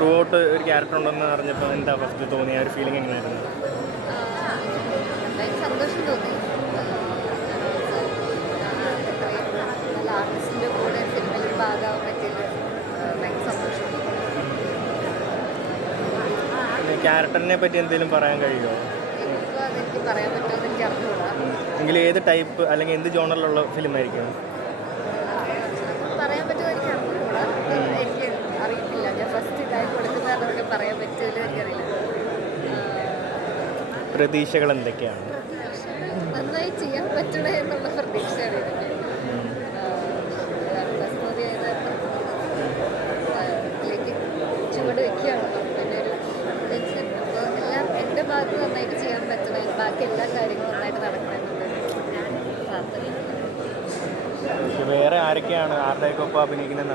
Through out ഒരു character ഉണ്ടെന്ന് അറിഞ്ഞപ്പോൾ എന്താ ഫസ്റ്റ് തോന്നിയ ഒരു ഫീലിംഗ് എങ്ങനെയായിരുന്നു? സന്തോഷം തോന്നി. നല്ല ആർട്ടിസ്റ്റിൻ്റെ കൂടെ സിനിമയിൽ ഒരു ഭാഗമാകാൻ പറ്റിയത് ഭയങ്കര സന്തോഷം. ക്യാരക്ടറിനെ പറ്റി എന്തെങ്കിലും പറയാൻ കഴിയുമോ? ഇപ്പോൾ അതെനിക്ക് പറയാൻ പറ്റുമെന്ന് എനിക്ക് അറിഞ്ഞുകൂടാ. എങ്കിൽ ഏത് ടൈപ്പ് അല്ലെങ്കിൽ എന്ത് ജോണറിലുള്ള ഫിലിം ആയിരിക്കും? പറയാൻ പറ്റുമോ എനിക്ക് അറിഞ്ഞുകൂടാ. എനിക്ക് അറിയത്തില്ല. ഞാൻ ഫസ്റ്റ് ഇതായി കൊടുക്കുന്നതൊക്കെ പറയാൻ പറ്റുമല്ലോ എനിക്കറിയില്ല. പ്രതീക്ഷകൾ എന്തൊക്കെയാണ്? നന്നായി ചെയ്യാൻ പറ്റണേ എന്നുള്ള പ്രതീക്ഷയാണ് എനിക്ക്. ഇതിലേക്ക് ചുവട് വയ്ക്കുകയാണ് പിന്നെ ഒരു പ്രതീക്ഷ. അപ്പോൾ എല്ലാം എൻ്റെ ഭാഗത്ത് നന്നായിട്ട് ചെയ്യാൻ പറ്റണേ, ബാക്കി എല്ലാ കാര്യങ്ങളും നന്നായിട്ട് നടക്കണമെന്നുള്ളത് പ്രാർത്ഥന. വേറെ ആരൊക്കെയാണ് ആരുടെയൊക്കെ ഒപ്പം അഭിനയിക്കുന്നത്?